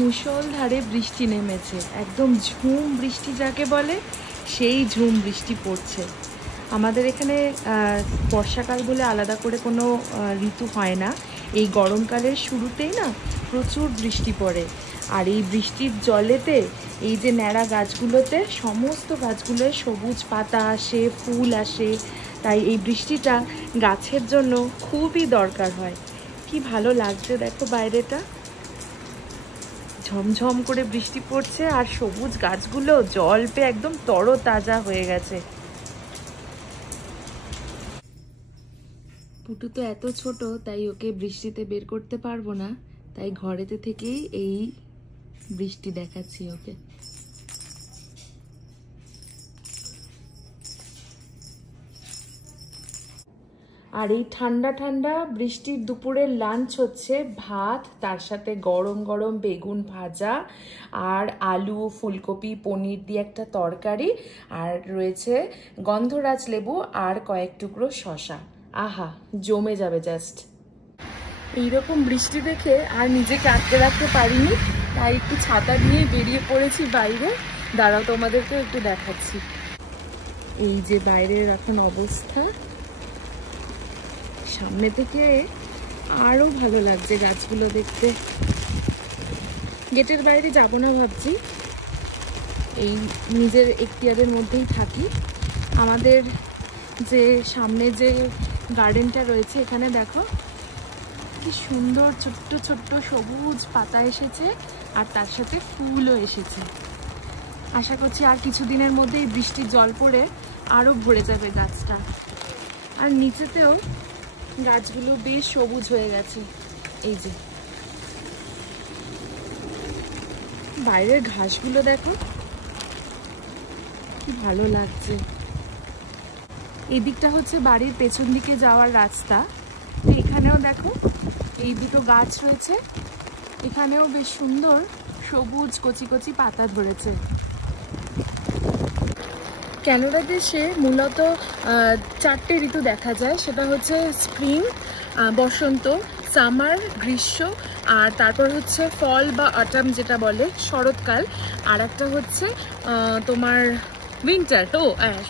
মুষলধারে বৃষ্টি নেমেছে, একদম ঝুম বৃষ্টি যাকে বলে সেই ঝুম বৃষ্টি পড়ছে। আমাদের এখানে বর্ষাকাল বলে আলাদা করে কোনো ঋতু হয় না, এই গরমকালের শুরুতেই না প্রচুর বৃষ্টি পড়ে। আর এই বৃষ্টির জলেতে এই যে ন্যাড়া গাছগুলোতে সমস্ত গাছগুলোয় সবুজ পাতা আসে, ফুল আসে, তাই এই বৃষ্টিটা গাছের জন্য খুবই দরকার হয়। কি ভালো লাগছে দেখো, বাইরেটা ঝমঝম করে বৃষ্টি পড়ছে আর সবুজ গাছগুলো জল পেয়ে একদম তরতাজা হয়ে গেছে। পুটু তো এত ছোট, তাই ওকে বৃষ্টিতে বের করতে পারবো না, তাই ঘরেতে থেকেই এই বৃষ্টি দেখাচ্ছি ওকে। আর এই ঠান্ডা ঠান্ডা বৃষ্টির দুপুরের লাঞ্চ হচ্ছে ভাত, তার সাথে গরম গরম বেগুন ভাজা আর আলু, ফুলকপি, পনির দিয়ে একটা তরকারি, আর রয়েছে গন্ধরাজ লেবু আর কয়েক টুকরো শসা। আহা, জমে যাবে জাস্ট। এইরকম বৃষ্টি দেখে আর নিজেকে আটকে রাখতে পারিনি, তাই একটু ছাতা নিয়ে বেরিয়ে পড়েছি বাইরে। দাঁড়াও, তোমাদেরকে একটু দেখাচ্ছি। এই যে বাইরের এখন অবস্থা, সামনে থেকে আরো ভালো লাগছে গাছগুলো দেখতে। গেটের বাইরে যাব না ভাবছি, এই নিজের এখতিয়ারের মধ্যেই থাকি। আমাদের যে সামনে যে গার্ডেনটা রয়েছে, এখানে দেখো কি সুন্দর ছোট্ট ছোট্ট সবুজ পাতা এসেছে আর তার সাথে ফুলও এসেছে। আশা করছি আর কিছুদিনের মধ্যেই বৃষ্টির জল পড়ে আরো ভরে যাবে গাছটা। আর নিচেতেও গাছগুলো বেশ সবুজ হয়ে গেছে। এই যে বাইরের ঘাসগুলো দেখো কি ভালো লাগছে। এই দিকটা হচ্ছে বাড়ির পেছন দিকে যাওয়ার রাস্তা। এখানেও দেখো এই দুটো গাছ রয়েছে, এখানেও বেশ সুন্দর সবুজ কচি কচি পাতা ধরেছে। ক্যানাডা দেশে মূলত 4টে ঋতু দেখা যায়, সেটা হচ্ছে স্প্রিং, বসন্ত, সামার, গ্রীষ্ম, আর তারপর হচ্ছে ফল বা অটাম যেটা বলে শরৎকাল, আর একটা হচ্ছে তোমার উইন্টার। তো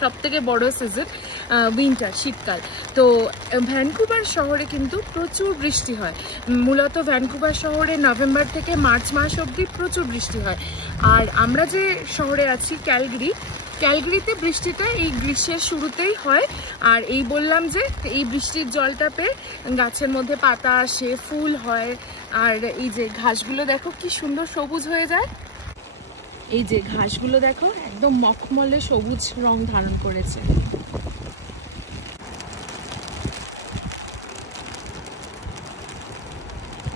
সব থেকে বড় সিজন উইন্টার, শীতকাল। তো ভ্যানকুভার শহরে কিন্তু প্রচুর বৃষ্টি হয়। মূলত ভ্যানকুভার শহরে নভেম্বর থেকে মার্চ মাস অবধি প্রচুর বৃষ্টি হয়। আর আমরা যে শহরে আছি ক্যালগারিতে বৃষ্টিটা এই গ্রীষ্মের শুরুতেই হয়। আর এই বললাম যে এই বৃষ্টির জলটা পেয়ে গাছের মধ্যে পাতা আসে, ফুল হয়, আর এই যে ঘাসগুলো দেখো কি সুন্দর সবুজ হয়ে যায়। এই যে ঘাসগুলো দেখো একদম মখমলে সবুজ রং ধারণ করেছে।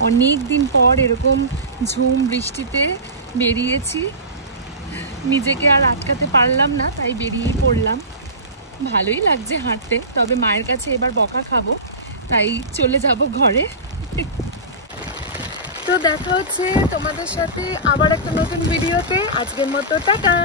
অনেক দিন পর এরকম ঝুম বৃষ্টিতে বেরিয়েছি, নিজেকে আর আটকাতে পারলাম না, তাই বেরিয়েই পড়লাম। ভালোই লাগছে হাঁটতে, তবে মায়ের কাছে এবার বকা খাবো, তাই চলে যাব ঘরে। তো দেখা হচ্ছে তোমাদের সাথে আবার একটা নতুন ভিডিওতে। আজকের মতো টাটা।